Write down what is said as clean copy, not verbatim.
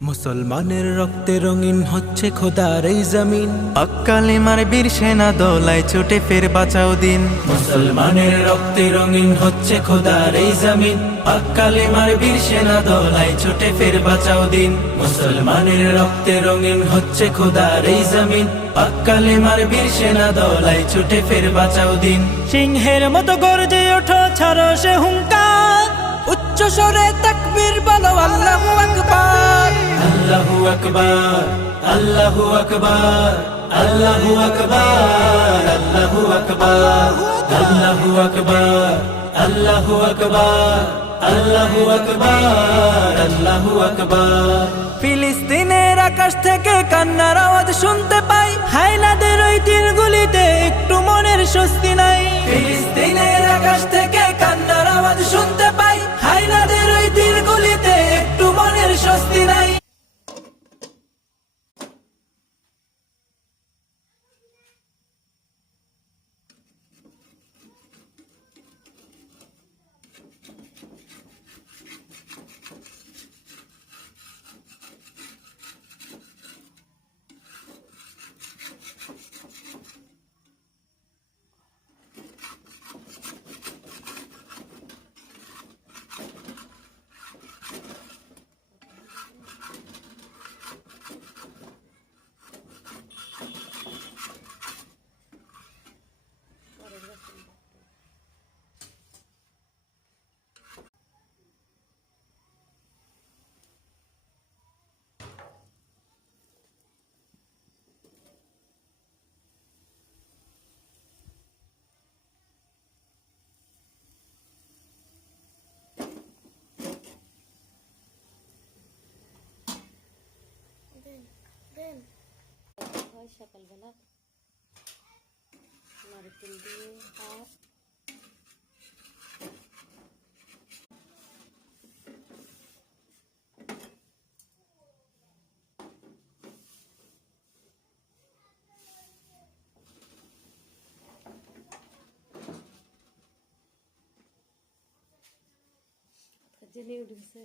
মুসলমানের রক্তে রঙিন হচ্ছে খোদার এই জমিন। হক কালিমার বীর সেনা দোলায় ছুটে ফের বাঁচাও দিন। মুসলমানের রক্তে রঙিন হচ্ছে খোদার এই জমিন। হক কালিমার বীর সেনা দোলায় ছুটে ফের বাঁচাও দিন। মুসলমানের রক্তে রঙিন হচ্ছে খোদার এই জমিন। হক কালিমার বীর সেনা দোলায় ছুটে ফের বাঁচাও দিন। সিংহের মতো গর্জে ওঠো, ছাড়ো সে হুঙ্কার, উচ্চ স্বরে তাকবীর বলো আল্লাহু আকবার। আল্লাহু আকবার, আল্লাহু আকবার, আল্লাহু আকবার, আল্লাহু আকবার, আল্লাহু আকবার, আল্লাহু আকবার, আল্লাহু আকবার, আল্লাহু আকবার। ফিলিস্তিনের আকাশ থেকে কান্নার আওয়াজ শুনতে পাই, হায়নাদের ওই তীরগুলিতে একটু মনের স্বস্তি নাই। ফিলিস্তিনের আকাশ থেকে কান্নার আওয়াজ শুনতে পাই, হায়নাদের ওই তীরগুলিতে একটু মনের স্বস্তি নাই। হয় সকালবেলা নারকেল দিয়ে আর জেনে উঠেছে।